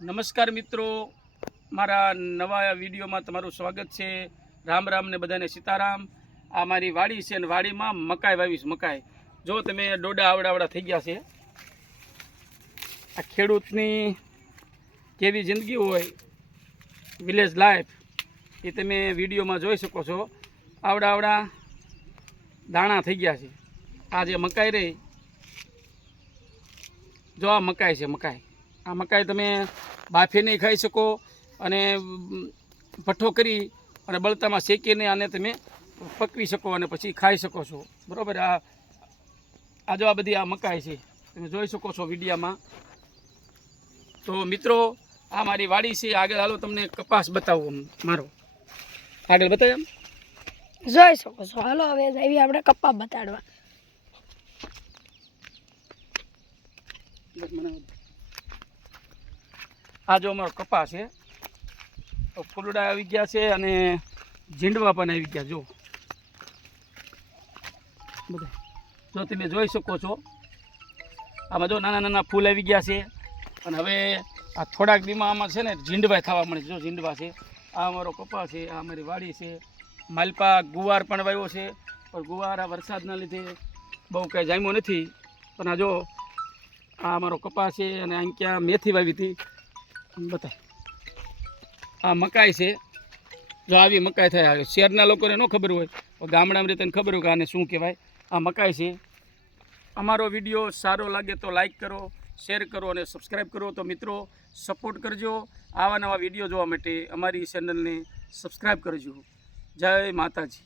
નમસ્કાર મિત્રો, મારા નવા વિડીયોમાં તમારું સ્વાગત છે. રામ રામ ને બધાને સીતારામ. આ મારી વાડી છે અને વાડીમાં મકાઈ વાવીશ. મકાઈ જો તમે ડોડા આવડા થઈ ગયા છે. આ ખેડૂતની કેવી જિંદગી હોય, વિલેજ લાઈફ, એ તમે વિડીયોમાં જોઈ શકો છો. આવડા દાણા થઈ ગયા છે. આ જે મકાઈ રહી, જો આ મકાઈ છે. આ મકાઈ તમે બાફીને ખાઈ શકો અને ભઠ્ઠો કરી અને બળતામાં શેકીને આને તમે પકવી શકો અને પછી ખાઈ શકો છો. બરાબર. આ જો આ બધી આ મકાઈ છે, તમે જોઈ શકો છો વિડીયામાં. તો મિત્રો, આ મારી વાડી છે. આગળ હાલો તમને કપાસ બતાવું. મારો આગળ બતાવ્યા એમ જોઈ શકો છો. હાલો હવે આવી આપણે કપા બતાડવા. આ જો અમારો કપાસ છે. ફૂલડા આવી ગયા છે અને ઝીંડવા પણ આવી ગયા. જો બધા જો તમે જોઈ શકો છો. આમાં જો નાના નાના ફૂલ આવી ગયા છે. અને હવે આ થોડાક દીમાં આમાં છે ને ઝીંડવા થવા મળે છે. જો ઝીંડવા છે. આ અમારો કપાસ છે. આ અમારી વાડી છે. માલપા ગુવાર પણ વાવ્યો છે, પણ ગુવાર આ વરસાદના લીધે બહુ કાંઈ જામ્યો નથી. પણ આ જો આ અમારો કપાસ છે અને અહીં ક્યાં મેથી વાવી હતી બતા. આ મકાઈ છે. જો આવી મકાઈ થાય. શહેરના લોકોને ન ખબર હોય, ગામડામાં રીતે ખબર હોય કે આને શું કહેવાય. આ મકાઈ છે. અમારો વિડીયો સારો લાગે તો લાઈક કરો, શેર કરો અને સબસ્ક્રાઈબ કરો. તો મિત્રો, સપોર્ટ કરજો. આવા નવા વિડીયો જોવા માટે અમારી ચેનલને સબસ્ક્રાઈબ કરજો. જય માતાજી.